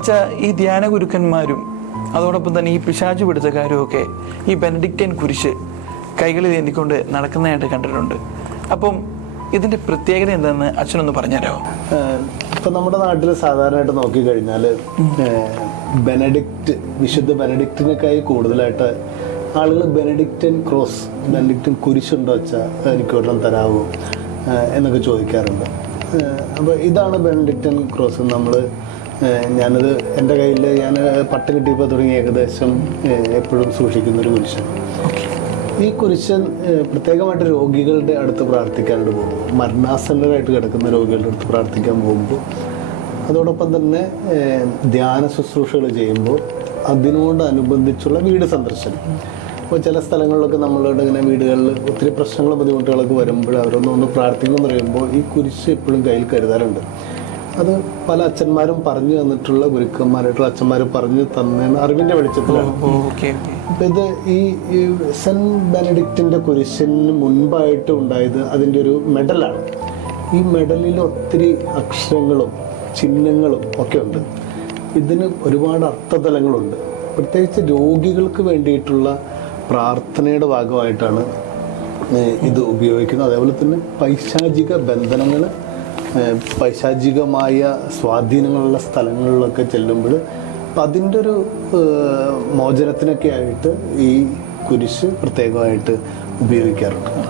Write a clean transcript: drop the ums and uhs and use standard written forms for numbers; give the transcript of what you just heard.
അച്ഛാ, ഈ ധ്യാന ഗുരുക്കന്മാരും അതോടൊപ്പം തന്നെ ഈ പിശാചു പിടുത്തക്കാരും ഒക്കെ ഈ ബെനഡിക്റ്റൻ കുരിശ് കൈകളിൽ ഏന്തിക്കൊണ്ട് നടക്കുന്നതായിട്ട് കണ്ടിട്ടുണ്ട്. അപ്പം ഇതിന്റെ പ്രത്യേകത എന്താണെന്ന് അച്ഛനൊന്ന് പറഞ്ഞുതരാമോ? ഇപ്പം നമ്മുടെ നാട്ടിൽ സാധാരണയായിട്ട് നോക്കിക്കഴിഞ്ഞാൽ ബെനഡിക്റ്റ്, വിശുദ്ധ ബെനഡിക്റ്റിനേക്കായി കൂടുതലായിട്ട് ആളുകൾ ബെനഡിക്റ്റൻ ക്രോസ്, ബെനഡിക്റ്റൻ കുരിശുണ്ടോ വെച്ചാൽ എനിക്ക് ഒരെണ്ണം തരാമോ എന്നൊക്കെ ചോദിക്കാറുണ്ട്. അപ്പോൾ ഇതാണ് ബെനഡിക്റ്റൻ ക്രോസ്. ഞാനത് എൻ്റെ കയ്യിൽ ഞാൻ പട്ട് കിട്ടിയപ്പോൾ തുടങ്ങി ഏകദേശം എപ്പോഴും സൂക്ഷിക്കുന്നൊരു കുരിശൻ. ഈ കുരിശൻ പ്രത്യേകമായിട്ട് രോഗികളുടെ അടുത്ത് പ്രാർത്ഥിക്കാനായിട്ട് പോകുമ്പോൾ, മരണാസന്നരായിട്ട് കിടക്കുന്ന രോഗികളുടെ അടുത്ത് പ്രാർത്ഥിക്കാൻ പോകുമ്പോൾ, അതോടൊപ്പം തന്നെ ധ്യാന ശുശ്രൂഷകൾ ചെയ്യുമ്പോൾ അതിനോടനുബന്ധിച്ചുള്ള വീട് സന്ദർശനം. അപ്പോൾ ചില സ്ഥലങ്ങളിലൊക്കെ നമ്മളുടെ ഇങ്ങനെ വീടുകളിൽ ഒത്തിരി പ്രശ്നങ്ങളും ബുദ്ധിമുട്ടുകളൊക്കെ വരുമ്പോൾ അവരൊന്ന് പ്രാർത്ഥിക്കുമെന്ന് പറയുമ്പോൾ ഈ കുരിശ് എപ്പോഴും കയ്യിൽ കരുതാറുണ്ട്. അത് പല അച്ഛന്മാരും പറഞ്ഞു തന്നിട്ടുള്ള, ഗുരുക്കന്മാരായിട്ടുള്ള അച്ഛന്മാർ പറഞ്ഞു തന്ന അറിവിൻ്റെ വെളിച്ചത്തിലാണ്. അപ്പം ഇത് ഈ സെൻറ്റ് ബെനഡിക്റ്റിൻ്റെ കുരിശിന് മുൻപായിട്ട് ഉണ്ടായത് അതിൻ്റെ ഒരു മെഡലാണ്. ഈ മെഡലിൽ ഒത്തിരി അക്ഷരങ്ങളും ചിഹ്നങ്ങളും ഒക്കെ ഉണ്ട്. ഇതിന് ഒരുപാട് അർത്ഥതലങ്ങളുണ്ട്. പ്രത്യേകിച്ച് രോഗികൾക്ക് വേണ്ടിയിട്ടുള്ള പ്രാർത്ഥനയുടെ ഭാഗമായിട്ടാണ് ഇത് ഉപയോഗിക്കുന്നത്. അതേപോലെ തന്നെ പൈശാചിക ബന്ധനങ്ങൾ, പൈശാചികമായ സ്വാധീനങ്ങളുള്ള സ്ഥലങ്ങളിലൊക്കെ ചെല്ലുമ്പോൾ അപ്പം അതിൻ്റെ ഒരു മോചനത്തിനൊക്കെ ആയിട്ട് ഈ കുരിശ് പ്രത്യേകമായിട്ട് ഉപയോഗിക്കാറുണ്ട്.